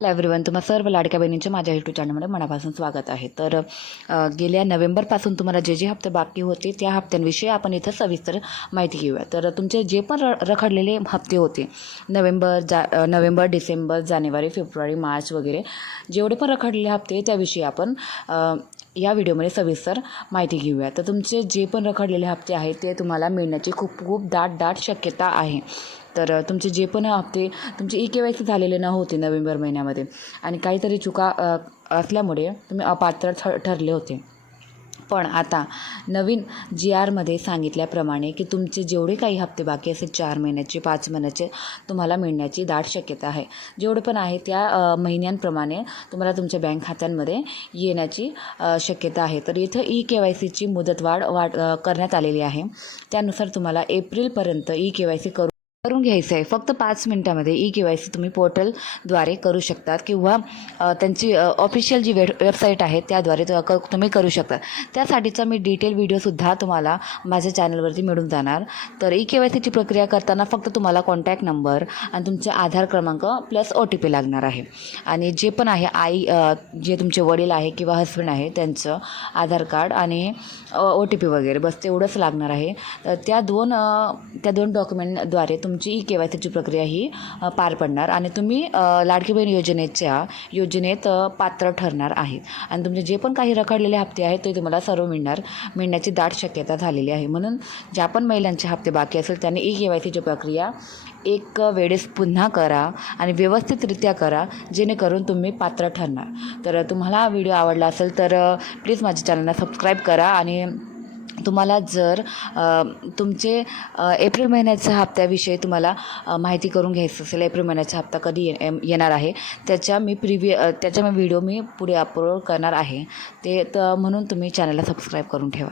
Hello everyone, तुम्हा सर्व लाडक्या बहिणींच्या माझ्या यूट्यूब चॅनलमध्ये मनापासून स्वागत आहे. तर गेल्या नोव्हेंबरपासून तुम्हाला जे हप्ते बाकी होते त्या हप्त्यांविषयी आपण इथं सविस्तर माहिती घेऊया. तर तुमचे जे पण रखडलेले हप्ते होते नोव्हेंबर, डिसेंबर, जानेवारी, फेब्रुवारी, मार्च वगैरे जेवढे पण रखडलेले हप्ते त्याविषयी आपण या व्हिडिओमध्ये सविस्तर माहिती घेऊया. तर तुमचे जे पण रखडलेले हप्ते आहेत ते तुम्हाला मिळण्याची खूप दाट शक्यता आहे. तर तुमचे जे पण हप्ते तुमचे KYC झालेले नव्हते नोव्हेंबर महिन्यामध्ये आणि काहीतरी चुका असल्यामुळे तुम्ही अपात्र ठरले होते. पण आता नवीन GRमध्ये सांगितल्याप्रमाणे की तुमचे जेवढे काही हप्ते बाकी असेल 4 महिन्याचे 5 महिन्याचे तुम्हाला मिळण्याची दाट शक्यता आहे. जेवढे पण आहे त्या महिन्यांप्रमाणे तुम्हाला तुमच्या बँक खात्यांमध्ये येण्याची शक्यता आहे. तर इथं KYCची मुदतवाढ करण्यात आलेली आहे. त्यानुसार तुम्हाला एप्रिलपर्यंत KYC करून घ्यायचं आहे. फक्त 5 मिनिटामध्ये KYC तुम्ही पोर्टलद्वारे करू शकतात किंवा त्यांची ऑफिशियल जी वेबसाईट आहे त्याद्वारे तुम्ही करू शकता. त्यासाठीचा मी डिटेल व्हिडिओसुद्धा तुम्हाला माझ्या चॅनलवरती मिळून जाणार. तर KYCची प्रक्रिया करताना फक्त तुम्हाला कॉन्टॅक्ट नंबर आणि तुमचे आधार क्रमांक प्लस OTP लागणार आहे. आणि जे पण आहे जे तुमचे वडील आहे किंवा हस्बंड आहे त्यांचं आधार कार्ड आणि OTP वगैरे बस तेवढंच लागणार आहे. त्या दोन डॉक्युमेंटद्वारे तुमची KYCची प्रक्रिया ही पार पडणार आणि तुम्ही लाडकी बहीण योजनेत पात्र ठरणार आहेत. आणि तुमचे जे पण काही रखडलेले हप्ते आहेत ते तुम्हाला सर्व मिळण्याची दाट शक्यता झालेली आहे. म्हणून ज्या पण महिलांचे हप्ते बाकी असेल त्यांनी KYCची प्रक्रिया एक वेळेस पुन्हा करा आणि व्यवस्थितरित्या करा, जेणेकरून तुम्ही पात्र ठरणार. तर तुम्हाला हा व्हिडिओ आवडला असेल तर प्लीज माझ्या चॅनलला सबस्क्राईब करा. आणि तुम्हाला जर तुमचे एप्रिल महिन्याच्या हप्त्याविषयी तुम्हाला माहिती करून घ्यायचं असेल, एप्रिल महिन्याचा हप्ता कधी येणार आहे त्याच्या व्हिडिओ मी पुढे अपलोड करणार आहे. म्हणून तुम्ही चॅनलला सबस्क्राईब करून ठेवा.